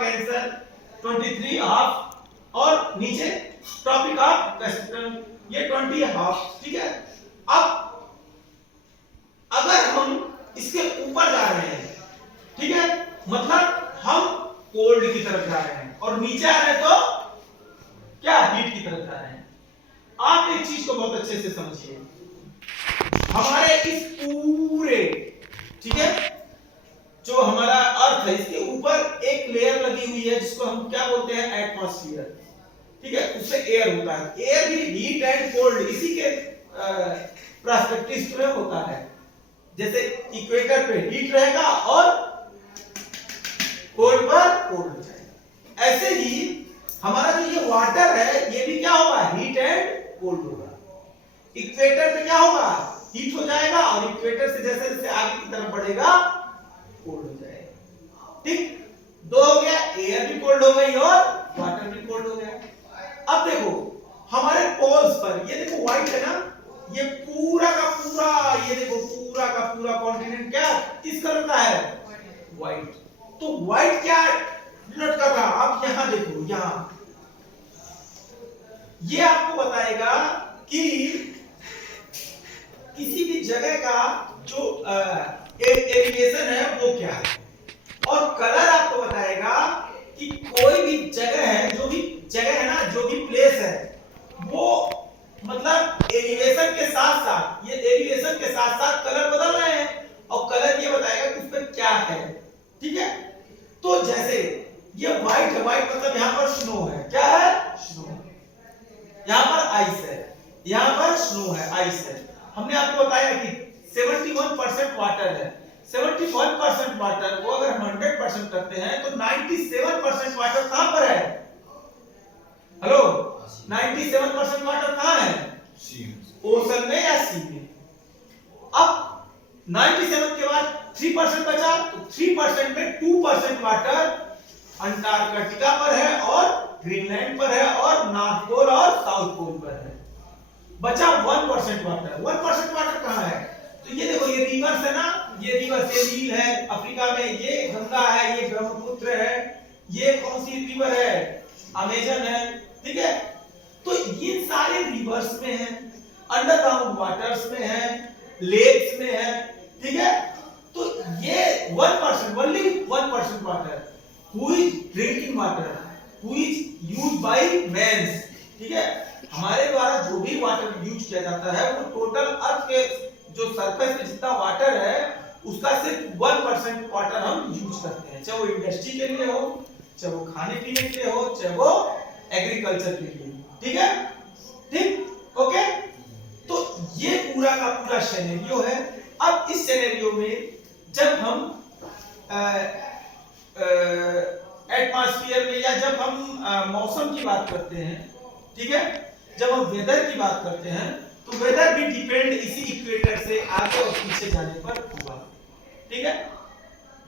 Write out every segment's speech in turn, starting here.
Cancer, 23 half और नीचे tropic of Capricorn, ये 20 हाफ। ठीक है, अब अगर हम इसके ऊपर जा रहे हैं, ठीक है, मतलब हम कोल्ड की तरफ जा रहे हैं और नीचे आ रहे हैं तो क्या, हीट की तरफ जा रहे हैं। आप एक चीज को बहुत अच्छे से समझिए, हमारे इस पूरे, ठीक है, जो हमारा अर्थ है इसके ऊपर एक लेयर लगी हुई है जिसको हम क्या बोलते हैं, एटमॉस्फेयर। ठीक है, उससे एयर होता है। एयर भी हीट एंड कोल्ड इसी के पर्सपेक्टिव में होता है। जैसे इक्वेटर पे हीट रहेगा और पोल पर कोल्ड हो जाएगा, ऐसे ही हमारा जो ये वाटर है ये भी क्या होगा, हीट एंड कोल्ड होगा। इक्वेटर पे क्या होगा, हीट हो जाएगा और इक्वेटर से जैसे जैसे आगे की तरफ बढ़ेगा कोल्ड हो जाएगा। ठीक, दो हो गया, एयर भी कोल्ड हो गई और वाटर भी कोल्ड हो गया। अब देखो हमारे पोल्स पर, ये देखो व्हाइट है ना, ये पूरा का पूरा, ये देखो पूरा का पूरा कॉन्टिनेंट क्या किस कलर का है, व्हाइट। तो व्हाइट क्या डिनोट कर रहा, आप यहां देखो, यहां ये आपको बताएगा कि किसी भी जगह का जो एलिवेशन है वो क्या है, और कलर आपको बताएगा कि कोई भी जगह है, जो भी जगह है ना, जो भी प्लेस है, वो मतलब एलिवेशन के साथ साथ, ये एलिवेशन के साथ साथ कलर बदल रहे हैं और कलर ये बताएगा कि उसमें क्या है। ठीक है, तो जैसे ये व्हाइट है, व्हाइट मतलब यहां पर स्नो है, क्या है, स्नो। यहां पर आइस है, यहां पर स्नो है, आइस है। हमने आपको बताया कि 71% वाटर है। 71% वाटर को अगर हम 100% करते हैं तो 97% वाटर कहां पर है, हेलो, 97% वाटर कहां है, ओशन में या सी में। अब 97 के बाद 3% बचा, तो 3% में 2% वाटर अंटार्कटिका पर है और ग्रीनलैंड पर है और नॉर्थ पोल और साउथ पोल पर है। बचा 1% वाटर। 1% वाटर कहां है, तो ये देखो, ये रिवर्स है ना, ये रिवर्स, ये नील है अफ्रीका में, ये गंगा है, ये ब्रह्मपुत्र है, ये कौन सी रिवर है, अमेजन है। ठीक है, तो ये सारे रिवर्स में है, अंडरग्राउंड वाटर्स में है, लेक्स में है। ठीक है, तो ये 1%, only 1% water who is drinking water, who is used by mans. ठीक है, हमारे द्वारा जो भी वाटर यूज किया जाता है वो टोटल अर्थ के जो सरफेस पे जितना वाटर है उसका सिर्फ 1% वाटर हम यूज करते हैं, चाहे वो इंडस्ट्री के लिए हो, चाहे वो खाने पीने के लिए हो, चाहे वो एग्रीकल्चर के लिए। ठीक है, ठीक, ओके। तो ये पूरा का पूरा सिनेरियो है। अब इस सिनेरियो में जब हम एटमॉस्फेयर में या जब हम मौसम की बात करते हैं, ठीक है, जब हम वेदर की बात करते हैं तो वेदर भी डिपेंड इसी इक्वेटर से आगे और पीछे जाने पर होगा। ठीक है,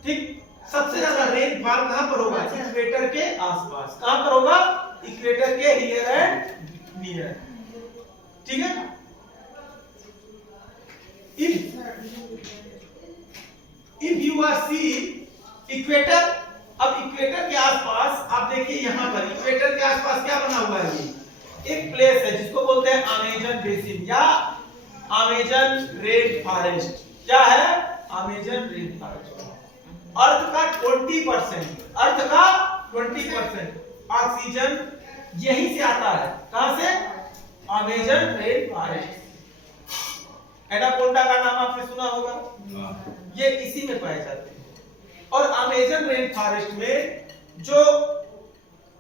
ठीक, सबसे ज्यादा रेनफॉल कहां पर होगा, इक्वेटर के आसपास। कहां पर होगा, इक्वेटर के हियर एंड नियर। ठीक है, if you are see equator, अब इक्वेटर के आसपास आप देखिए, यहां पर इक्वेटर के आसपास क्या बना हुआ है, ये एक प्लेस है जिसको बोलते हैं अमेजन बेसिन या अमेजन रेन फॉरेस्ट। क्या है, अमेजन रेन फॉरेस्ट। अर्थ का 20%, अर्थ का 20% ऑक्सीजन यहीं से आता है। कहां से, अमेजन रेन फॉरेस्ट। एनाकोंडा का नाम आपने सुना होगा, ये इसी में पाए जाते हैं। और अमेजन रेन फॉरेस्ट में जो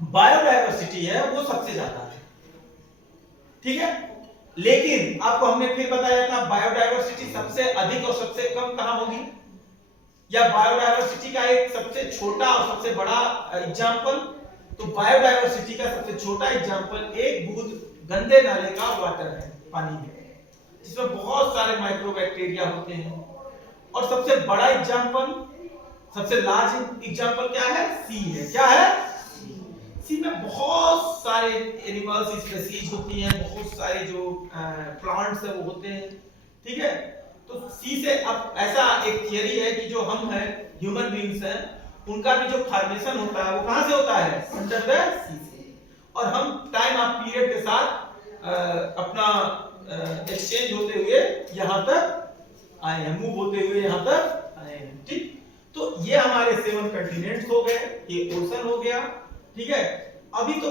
बायोडायवर्सिटी है वो सबसे ज्यादा है। ठीक है, लेकिन आपको हमने फिर बताया था बायोडायवर्सिटी सबसे अधिक और सबसे कम कहां होगी, या बायोडायवर्सिटी का एक सबसे छोटा और सबसे बड़ा एग्जांपल। तो बायोडायवर्सिटी का सबसे छोटा एग्जांपल एक बूंद गंदे नाले का वाटर है, पानी में, जिसमें बहुत सारे माइक्रोबैक्टीरिया होते हैं। और सबसे बड़ा एग्जांपल, सबसे लार्ज एग्जांपल क्या है, सी है। क्या है, सी में बहुत सारे एनिमल्स स्पीशीज होती हैं, बहुत सारे जो प्लांट्स है वो होते हैं। ठीक है, तो सी से अब ऐसा एक थियरी है कि जो हम हैं, ह्यूमन बीइंग्स हैं, उनका भी जो फॉर्मेशन होता है वो कहां से होता है, अंडर द सी से। और हम टाइम ऑफ पीरियड के साथ अपना एक्सचेंज होते हुए यहां तक आए हैं, मूव होते हुए यहां तक आए हैं। ठीक, तो ये हमारे 7 कंटिनेंट्स हो गए, ये ओशन हो गया। ठीक है, अभी तो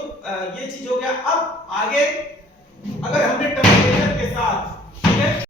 ये चीज हो गया। अब आगे अगर हमने टेम्परेचर के साथ, ठीक है,